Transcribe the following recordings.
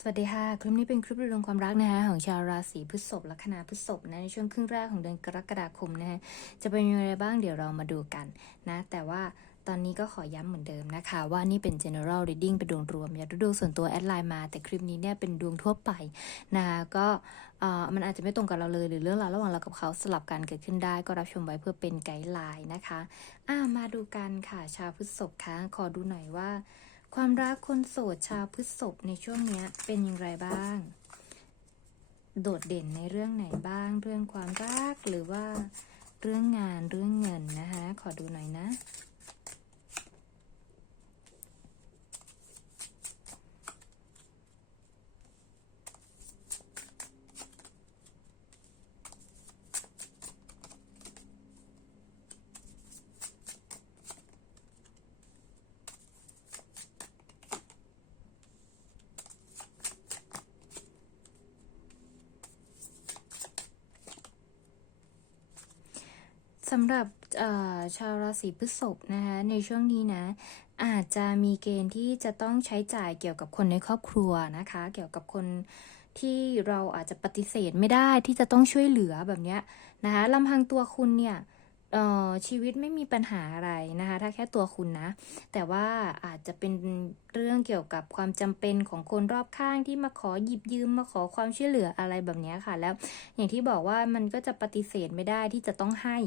สวัสดีค่ะ คลิปนี้เป็นคลิปดูดวงความรักนะคะของชาวราศีพฤษภลัคนาพฤษภนะในช่วงครึ่งแรกของเดือนกรกฎาคมนะฮะจะเป็นยังไงบ้างเดี๋ยวเรามาดูกันนะ แต่ว่าตอนนี้ก็ขอย้ำเหมือนเดิมนะคะ ว่านี่เป็น general reading เป็นดวงรวม อย่าดูดวงส่วนตัวแอดไลน์มา แต่คลิปนี้เนี่ยเป็นดวงทั่วไปนะคะก็เอ่อมันอาจจะไม่ตรงกับเราเลย หรือเรื่องราวระหว่างเรากับเขาสลับกันเกิดขึ้นได้ ก็รับชมไว้เพื่อเป็นไกด์ไลน์นะคะอ่ามาดูกันค่ะชาวพฤษภคะขอดูหน่อยว่า ความรักคนโสดชาวพฤษภในช่วงนี้เป็นอย่างไรบ้าง โดดเด่นในเรื่องไหนบ้าง เรื่องความรักหรือว่าเรื่องงานเรื่องเงินนะคะ ขอดูหน่อยนะ สำหรับชาวราศีพฤษภนะคะในช่วงนี้นะอาจจะมีเกณฑ์ที่จะต้องใช้จ่ายเกี่ยวกับคนในครอบครัวนะคะ เกี่ยวกับคนที่เราอาจจะปฏิเสธไม่ได้ที่จะต้องช่วยเหลือแบบนี้นะคะลำพังตัวคุณเนี่ย เอ่อชีวิตไม่มีปัญหาอะไรนะคะ ถ้าแค่ตัวคุณนะ แต่ว่าอาจจะเป็นเรื่องเกี่ยวกับความจำเป็นของคนรอบข้างที่มาขอหยิบยืมมาขอความช่วยเหลืออะไรแบบนี้ค่ะ แล้วอย่างที่บอกว่ามันก็จะปฏิเสธไม่ได้ที่จะต้องให้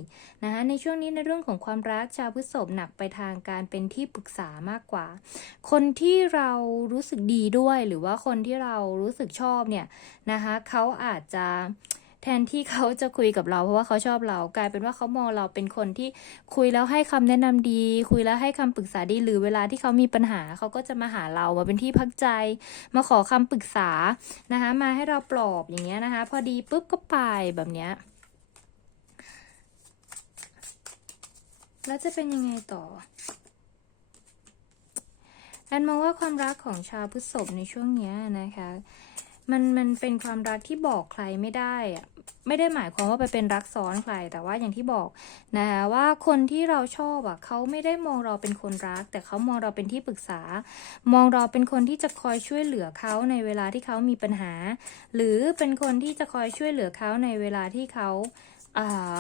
นะคะในช่วงนี้ในเรื่องของความรักชาวพฤษภหนักไปทางการเป็นที่ปรึกษามากกว่า คนที่เรารู้สึกดีด้วย หรือว่าคนที่เรารู้สึกชอบเนี่ยนะคะเขาอาจจะ แทนที่เขาจะคุยกับเราเพราะว่าเขาชอบเรากลายเป็นว่าเขามองเราเป็นคนที่คุยแล้วให้คำแนะนำดี คุยแล้วให้คำปรึกษาดีหรือเวลาที่เขามีปัญหาเขาก็จะมาหาเรามาเป็นที่พักใจ มาขอคำปรึกษานะคะ มาให้เราปลอบอย่างเงี้ยนะคะ พอดีปุ๊บก็ไปแบบเนี้ยแล้วจะเป็นยังไงต่อแอนมองว่าความรักของชาวพฤษภในช่วงเนี้ยนะคะ มันมันเป็นความรักที่บอกใครไม่ได้อะไม่ได้หมายความว่าไปเป็นรักซ้อนใคร แต่ว่าอย่างที่บอกนะคะว่าคนที่เราชอบอะเขาไม่ได้มองเราเป็นคนรัก แต่เขามองเราเป็นที่ปรึกษา มองเราเป็นคนที่จะคอยช่วยเหลือเขาในเวลาที่เขามีปัญหา หรือเป็นคนที่จะคอยช่วยเหลือเขาในเวลาที่เขาอ่า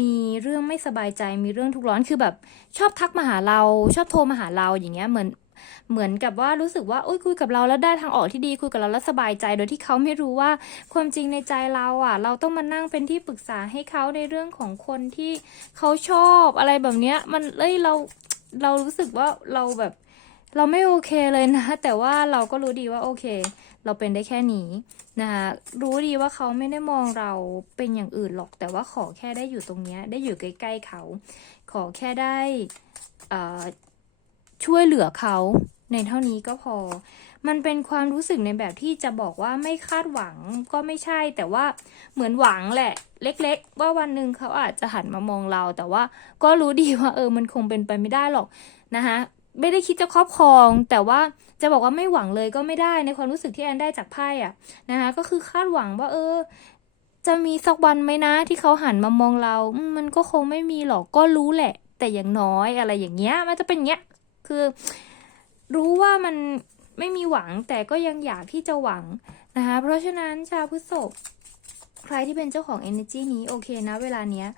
มีเรื่องไม่สบายใจมีเรื่องทุกข์ร้อนคือแบบ ชอบทักมาหาเรา ชอบโทรมาหาเราอย่างเงี้ยเหมือน เหมือนกับว่ารู้สึกว่าโอ้ยคุยกับเราแล้วได้ทางออกที่ดีคุยกับเราแล้วสบายใจ โดยที่เขาไม่รู้ว่าความจริงในใจเราอะ เราต้องมานั่งเป็นที่ปรึกษาให้เขาในเรื่องของคนที่เขาชอบอะไรแบบเนี้ย มันเอ้ยเราเรารู้สึกว่าเราแบบ เราไม่โอเคเลยนะ แต่ว่าเราก็รู้ดีว่าโอเค เราเป็นได้แค่นี้นะคะรู้ดีว่าเขาไม่ได้มองเราเป็นอย่างอื่นหรอก แต่ว่าขอแค่ได้อยู่ตรงเนี้ยได้อยู่ใกล้ ๆเขา ขอแค่ได้อ่อ ช่วยเหลือเขาในเท่านี้ก็พอ มันเป็นความรู้สึกในแบบที่จะบอกว่าไม่คาดหวังก็ไม่ใช่ แต่ว่าเหมือนหวังแหละ เล็ก ๆ ว่าวันหนึ่งเขาอาจจะหันมามองเรา แต่ว่าก็รู้ดีว่าเออมันคงเป็นไปไม่ได้หรอกนะคะไม่ได้คิดจะครอบครอง แต่ว่าจะบอกว่าไม่หวังเลยก็ไม่ได้ในความรู้สึกที่แอนได้จากไพ่อะนะคะก็คือคาดหวังว่า เออ จะมีสักวันไหมนะ ที่เขาหันมามองเรา มันก็คงไม่มีหรอกก็รู้แหละ แต่อย่างน้อยอะไรอย่างเงี้ย มันจะเป็นเงี้ย คือ รู้ว่ามันไม่มีหวังแต่ก็ยังอยากที่จะหวังนะคะ เพราะฉะนั้นชาวพฤษภใครที่เป็นเจ้าของ energy นี้โอเคนะ เวลาเนี้ย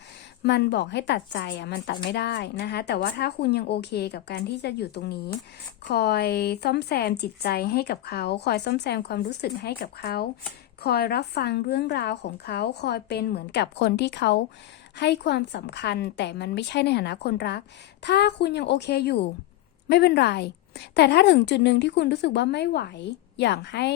มันบอกให้ตัดใจอะมันตัดไม่ได้นะคะ แต่ว่าถ้าคุณยังโอเคกับการที่จะอยู่ตรงนี้ คอยซ่อมแซมจิตใจให้กับเขา คอยซ่อมแซมความรู้สึกให้กับเขา คอยรับฟังเรื่องราวของเขา คอยเป็นเหมือนกับคนที่เขาให้ความสำคัญ แต่มันไม่ใช่ในฐานะคนรัก ถ้าคุณยังโอเคอยู่ ไม่เป็นไร แต่ถ้าถึงจุดหนึ่งที่คุณรู้สึกว่าไม่ไหว อยากให้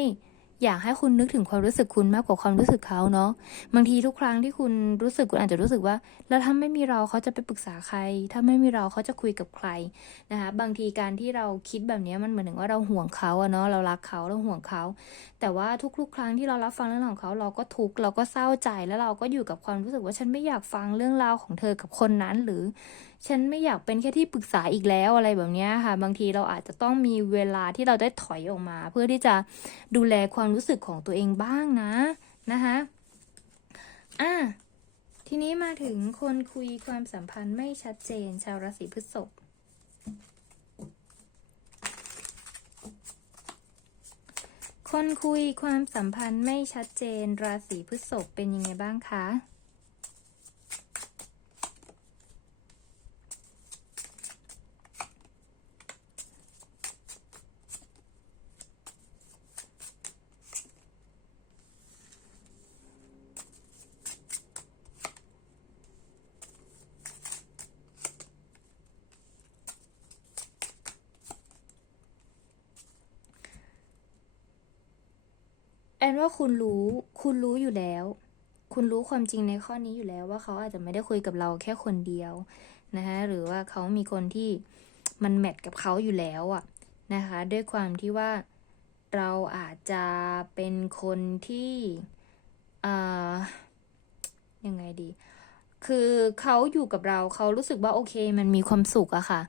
อยากให้คุณนึกถึงความรู้สึกคุณมากกว่าความรู้สึกเขาเนาะบางทีทุกครั้งที่คุณรู้สึกคุณอาจจะรู้สึกว่า แล้วถ้าไม่มีเราเขาจะไปปรึกษาใคร ถ้าไม่มีเราเขาจะคุยกับใครนะคะบางทีการที่เราคิดแบบนี้มันเหมือนถึงว่าเราห่วงเขาอะเนาะเรารักเขาเราห่วงเขา แต่ว่าทุกๆ ครั้งที่เรารับฟังเรื่องของเขาเราก็ทุกข์เราก็เศร้าใจแล้วเราก็อยู่กับความรู้สึกว่าฉันไม่อยากฟังเรื่องราวของเธอกับคนนั้นหรือ ฉันไม่อยากเป็นแค่ที่ปรึกษาอีกแล้วอะไรแบบนี้ค่ะ บางทีเราอาจจะต้องมีเวลาที่เราได้ถอยออกมา เพื่อที่จะดูแลความรู้สึกของตัวเองบ้างนะนะคะอะทีนี้มาถึงคนคุยความสัมพันธ์ไม่ชัดเจน ชาวราศีพฤษภคนคุยความสัมพันธ์ไม่ชัดเจน ราศีพฤษภเป็นยังไงบ้างคะ นว่าคุณรู้ คุณรู้อยู่แล้ว คุณรู้ความจริงในข้อนี้อยู่แล้วว่าเขาอาจจะไม่ได้คุยกับเราแค่คนเดียวนะคะหรือว่าเขามีคนที่มันแมทกับเขาอยู่แล้วอะนะคะ ด้วยความที่ว่าเราอาจจะเป็นคนที่อ่ายังไงดี คือเขาอยู่กับเราเขารู้สึกว่าโอเค มันมีความสุขอะค่ะ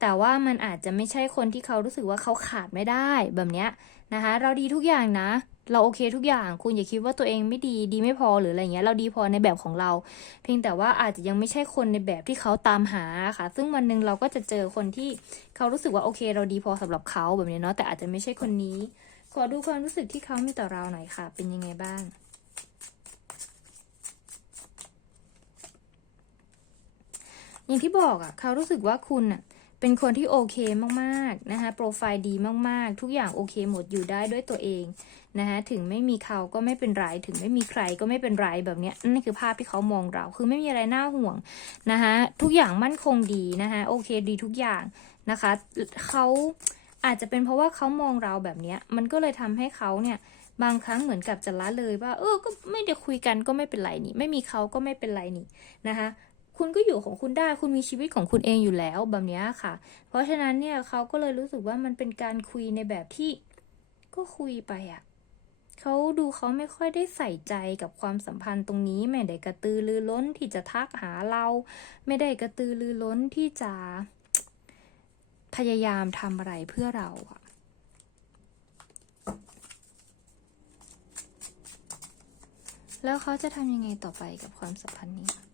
แต่ว่ามันอาจจะไม่ใช่คนที่เขารู้สึกว่าเขาขาดไม่ได้แบบเนี้ย นะคะ เราดีทุกอย่างนะ เราโอเคทุกอย่าง คุณอย่าคิดว่าตัวเองไม่ดีดีไม่พอหรืออะไรเงี้ย เราดีพอในแบบของเรา เพียงแต่ว่าอาจจะยังไม่ใช่คนในแบบที่เขาตามหาค่ะ ซึ่งวันหนึ่งเราก็จะเจอคนที่เขารู้สึกว่าโอเค เราดีพอสำหรับเขาแบบนี้เนาะแต่อาจจะไม่ใช่คนนี้ ขอดูความรู้สึกที่เขามีต่อเราหน่อยค่ะ เป็นยังไงบ้างอย่างที่บอกอะ่ะ เขารู้สึกว่าคุณอะ เป็นคนที่โอเคมากๆนะคะโปรไฟล์ดีมากๆ ทุกอย่างโอเคหมดอยู่ได้ด้วยตัวเองนะคะถึงไม่มีเขาก็ไม่เป็นไรถึงไม่มีใครก็ไม่เป็นไรแบบเนี้ยนั่นคือภาพที่เขามองเรา คือไม่มีอะไรน่าห่วงนะคะทุกอย่างมั่นคงดีนะคะโอเคดีทุกอย่างนะคะเขาอาจจะเป็นเพราะว่าเขามองเราแบบเนี้ยมันก็เลยทำให้เขาเนี่ยบางครั้งเหมือนกับจะละเลยว่า เออก็ไม่ได้คุยกันก็ไม่เป็นไรนี่ ไม่มีเขาก็ไม่เป็นไรนี่นะคะ คุณก็อยู่ของคุณได้คุณมีชีวิตของคุณเองอยู่แล้วแบบนี้ค่ะ เพราะฉะนั้นเนี่ยเขาก็เลยรู้สึกว่ามันเป็นการคุยในแบบที่ก็คุยไปอะ่ะเขาดูเขาไม่ค่อยได้ใส่ใจกับความสัมพันธ์ตรงนี้ไม่ได้กระตือรือร้นที่จะทักหาเรา ไม่ได้กระตือรือร้นที่จะพยายามทำอะไรเพื่อเราอะแล้วเขาจะทำยังไงต่อไปกับความสัมพันธ์นี้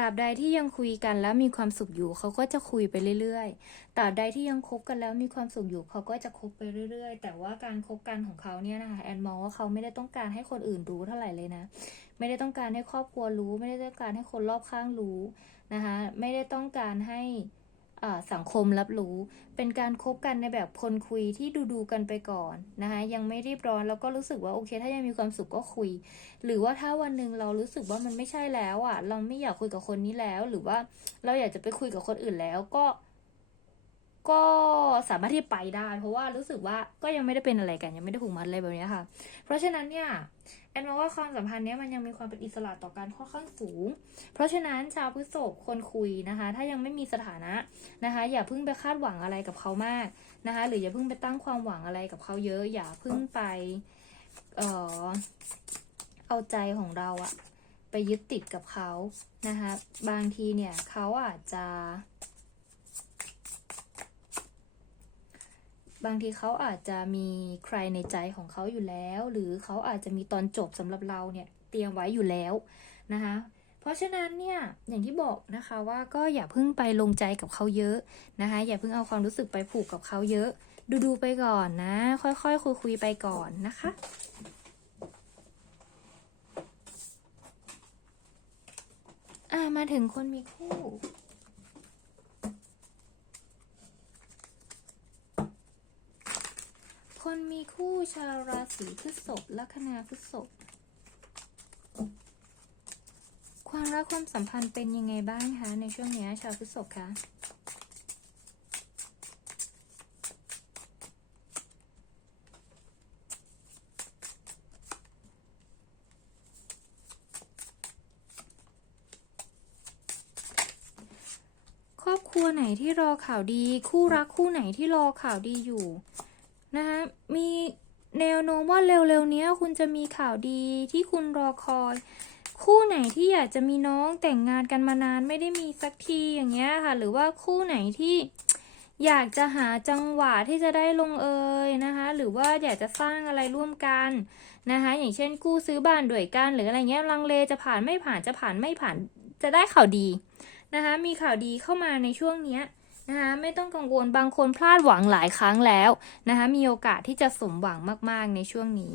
ราบใดที่ยังคุยกันแล้วมีความสุขอยู่เขาก็จะคุยไปเรื่อยๆตราบใดที่ยังคบกันแล้วมีความสุขอยู่เขาก็จะคบไปเรื่อย ๆ แต่ว่าการคบกันของเขาเนี่ยนะคะแอนมองว่าเขาไม่ได้ต้องการให้คนอื่นรู้เท่าไหร่เลยนะ ไม่ได้ต้องการให้ครอบครัวรู้ ไม่ได้ต้องการให้คนรอบข้างรู้นะคะ ไม่ได้ต้องการให้ สังคมรับรู้ เป็นการคบกันในแบบคนคุยที่ดูดูกันไปก่อนนะคะยังไม่รีบร้อนแล้วก็รู้สึกว่าโอเค ถ้ายังมีความสุขก็คุย หรือว่าถ้าวันหนึ่งเรารู้สึกว่ามันไม่ใช่แล้วอะ เราไม่อยากคุยกับคนนี้แล้ว หรือว่าเราอยากจะไปคุยกับคนอื่นแล้วก็ ก็สามารถที่ไปได้ เพราะว่ารู้สึกว่าก็ยังไม่ได้เป็นอะไรกันยังไม่ได้ผูกมัดอะไรแบบนี้ค่ะ เพราะฉะนั้นเนี่ยแอนมองว่าความสัมพันธ์เนี้ยมันยังมีความเป็นอิสระต่อการค่อนข้างสูง เพราะฉะนั้นชาวพฤษภคนคุยนะคะ ถ้ายังไม่มีสถานะนะคะ อย่าเพิ่งไปคาดหวังอะไรกับเขามากนะคะ หรืออย่าเพิ่งไปตั้งความหวังอะไรกับเขาเยอะ อย่าเพิ่งไปเอ่อเอาใจของเราอะไปยึดติดกับเขานะคะ บางทีเนี่ยเขาอาจจะ บางทีเขาอาจจะมีใครในใจของเขาอยู่แล้ว หรือเขาอาจจะมีตอนจบสำหรับเราเนี่ยเตรียมไว้อยู่แล้วนะคะเพราะฉะนั้นเนี่ยอย่างที่บอกนะคะว่าก็อย่าเพิ่งไปลงใจกับเขาเยอะนะคะ อย่าเพิ่งเอาความรู้สึกไปผูกกับเขาเยอะ ดูดูๆไปก่อนนะ ค่อยๆคุยคุยๆไปก่อนนะคะอ่ามาถึงคนมีคู่ คนมีคู่ชาวราศีพฤษภลัคนาพฤษภความรักความสัมพันธ์เป็นยังไงบ้างคะในช่วงนี้ชาวพฤษภคะครอบครัวไหนที่รอข่าวดี คู่รักคู่ไหนที่รอข่าวดีอยู่ นะคะมีแนวโน้มว่าเร็วๆนี้คุณจะมีข่าวดีที่คุณรอคอย คู่ไหนที่อยากจะมีน้องแต่งงานกันมานานไม่ได้มีสักทีอย่างเงี้ยค่ะ หรือว่าคู่ไหนที่อยากจะหาจังหวะที่จะได้ลงเอยนะคะ หรือว่าอยากจะสร้างอะไรร่วมกันนะคะอย่างเช่นกู้ซื้อบ้านด้วยกัน หรืออะไรเงี้ยลังเลจะผ่านไม่ผ่านจะผ่านไม่ผ่านจะได้ข่าวดีนะคะมีข่าวดีเข้ามาในช่วงเนี้ย นะคะไม่ต้องกังวลบางคนพลาดหวังหลายครั้งแล้วนะคะมีโอกาสที่จะสมหวังมาก ๆ ในช่วงนี้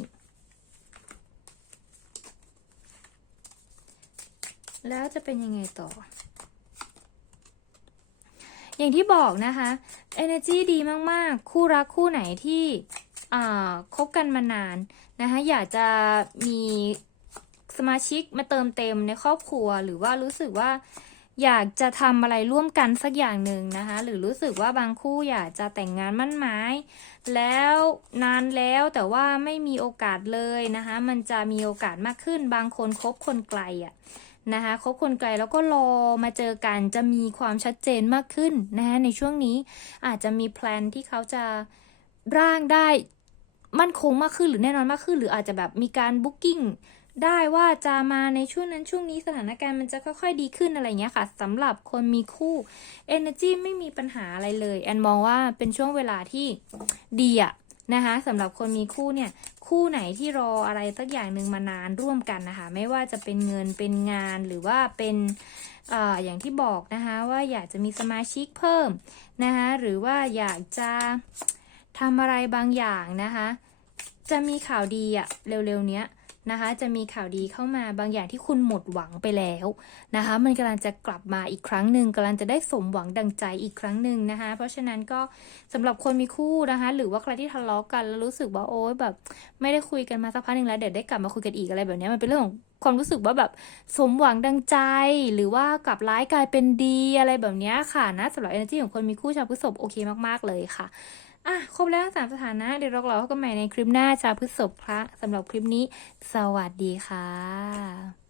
แล้วจะเป็นยังไงต่อ อย่างที่บอกนะคะ energy ดีมาก ๆ คู่รักคู่ไหนที่คบกันมานานนะคะอยากจะมีสมาชิกมาเติมเต็มในครอบครัวหรือว่ารู้สึกว่า อยากจะทำอะไรร่วมกันสักอย่างหนึ่งนะคะ หรือรู้สึกว่าบางคู่อยากจะแต่งงานมั่นหมาย แล้วนานแล้วแต่ว่าไม่มีโอกาสเลยนะคะ มันจะมีโอกาสมากขึ้น บางคนคบคนไกลอะนะคะคบคนไกลแล้วก็รอมาเจอกันจะมีความชัดเจนมากขึ้นนะคะในช่วงนี้อาจจะมีแพลนที่เขาจะร่างได้มั่นคงมากขึ้นหรือแน่นอนมากขึ้น หรืออาจจะแบบมีการบุ๊กิ้ง ได้ว่าจะมาในช่วงนั้นช่วงนี้สถานการณ์มันจะค่อยๆดีขึ้นอะไรเงี้ยค่ะสำหรับคนมีคู่ Energy ไม่มีปัญหาอะไรเลย แอนมองว่าเป็นช่วงเวลาที่ดีอะนะคะสำหรับคนมีคู่เนี่ยคู่ไหนที่รออะไรสักอย่างหนึ่งมานานร่วมกันนะคะไม่ว่าจะเป็นเงินเป็นงานหรือว่าเป็นอออย่างที่บอกนะคะว่าอยากจะมีสมาชิกเพิ่มนะคะหรือว่าอยากจะทำอะไรบางอย่างนะคะจะมีข่าวดีอะเร็วๆเนี้ย นะคะ จะมีข่าวดีเข้ามาบางอย่างที่คุณหมดหวังไปแล้วนะคะ มันกำลังจะกลับมาอีกครั้งหนึ่งกำลังจะได้สมหวังดังใจอีกครั้งหนึ่งนะคะ เพราะฉะนั้นก็สำหรับคนมีคู่นะคะ หรือว่าใครที่ทะเลาะกันแล้วรู้สึกว่าโอ๊ยแบบ ไม่ได้คุยกันมาสักพักหนึ่งแล้วเดี๋ยวได้กลับมาคุยกันอีกอะไรแบบนี้มันเป็นเรื่องของความรู้สึกว่าแบบสมหวังดังใจ หรือว่ากลับร้ายกลายเป็นดีอะไรแบบนี้ค่ะนะสำหรับ energy ของคนมีคู่ชาวพฤษภโอเคมาก ๆ เลยค่ะ อะครบแล้วทั้งสามสถานะ เดี๋ยวเราเราพบกันใหม่ในคลิปหน้าชาวพฤษภพระสำหรับคลิปนี้ สวัสดีค่ะ